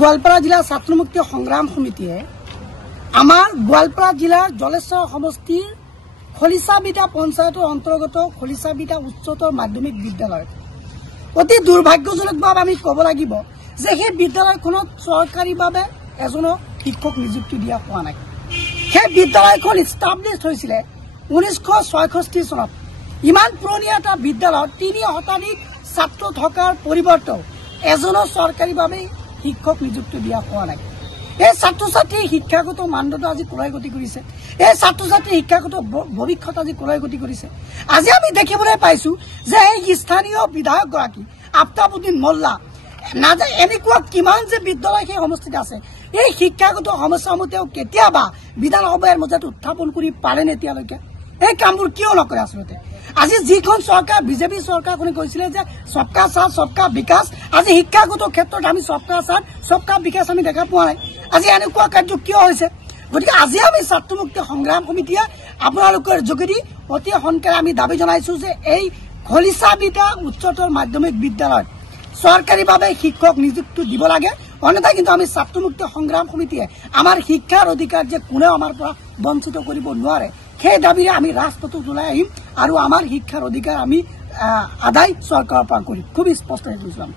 গোৱালপাৰা জিলা ছাত্ৰ মুক্তি সংগ্ৰাম সমিতিয়ে আমাৰ গোৱালপাৰা জিলাৰ জলেশ্বৰ সমষ্টিৰ খলিচাবিটা পঞ্চায়তৰ অন্তৰ্গত খলিচাবিটা উচ্চতৰ মাধ্যমিক বিদ্যালয় অতি দুৰ্ভাগ্যজনকভাৱে আমি ক'ব লাগিব যে সেই বিদ্যালয়খনত চৰকাৰীভাৱে এজনো শিক্ষক নিযুক্তি দিয়া হোৱা নাই। সেই বিদ্যালয়খন ইষ্টাব্লিছ হৈছিলে 1966 চনত। ইমান পুৰণীয়া এটা বিদ্যালয়ত 3 শতাধিক ছাত্ৰ থকাৰ পৰিৱৰ্তে এজনো চৰকাৰীভাৱে শিক্ষক নিযুক্তি দিয়া হোৱা নাই। এই ছাত্ৰ ছাত্ৰীৰ শিক্ষাগত মানদণ্ড আজি কোলাই গতি কৰিছে। এই ছাত্ৰ ছাত্ৰীৰ শিক্ষাগত ভৱিষ্যত আজি কোলাই গতি কৰিছে। আজি আমি দেখিবলৈ পাইছো যে এই স্থানীয় বিধায়কগৰাকী আফতাবুদ্দিন মোল্লা নাজা এনেকুৱা কিমান যে বিদ্যালয় সেই সমষ্টিত আছে, এই শিক্ষাগত সমস্যাসমূহ তেওঁ কেতিয়াবা বিধানসভাৰ মাজত উত্থাপন কৰি পাৰেনে? এতিয়ালৈকে এই কামবোৰ কিয় নকৰে? আচলতে আজি যিখন চৰকাৰ বিজেপি চৰকাৰখনে কৈছিলে যে সবকা সাথ সবকা বিকাশ, আজি শিক্ষাগত ক্ষেত্ৰত আমি সবকা সাথ সবকা বিকাশ আমি দেখা পোৱা নাই। আজি এনেকুৱা কাৰ্য কিয় হৈছে? গতিকে আজি আমি ছাত্ৰ মুক্তি সংগ্ৰাম সমিতিয়ে আপোনালোকৰ যোগেদি অতি সোনকালে আমি দাবী জনাইছো যে এই খলিচাবিটা উচ্চতৰ মাধ্যমিক বিদ্যালয়ত চৰকাৰীভাৱে শিক্ষক নিযুক্তি দিব লাগে। অন্যথা কিন্তু আমি ছাত্ৰ মুক্তি সংগ্ৰাম সমিতিয়ে আমাৰ শিক্ষাৰ অধিকাৰ যে কোনেও আমাৰ পৰা বঞ্চিত কৰিব নোৱাৰে, সেই দাবীৰে আমি ৰাজপথত ওলাই আহিম আৰু আমাৰ শিক্ষাৰ অধিকাৰ আমি আদায় চৰকাৰৰ পৰা কৰিম। খুব স্পষ্ট হৈ গৈছো আমি।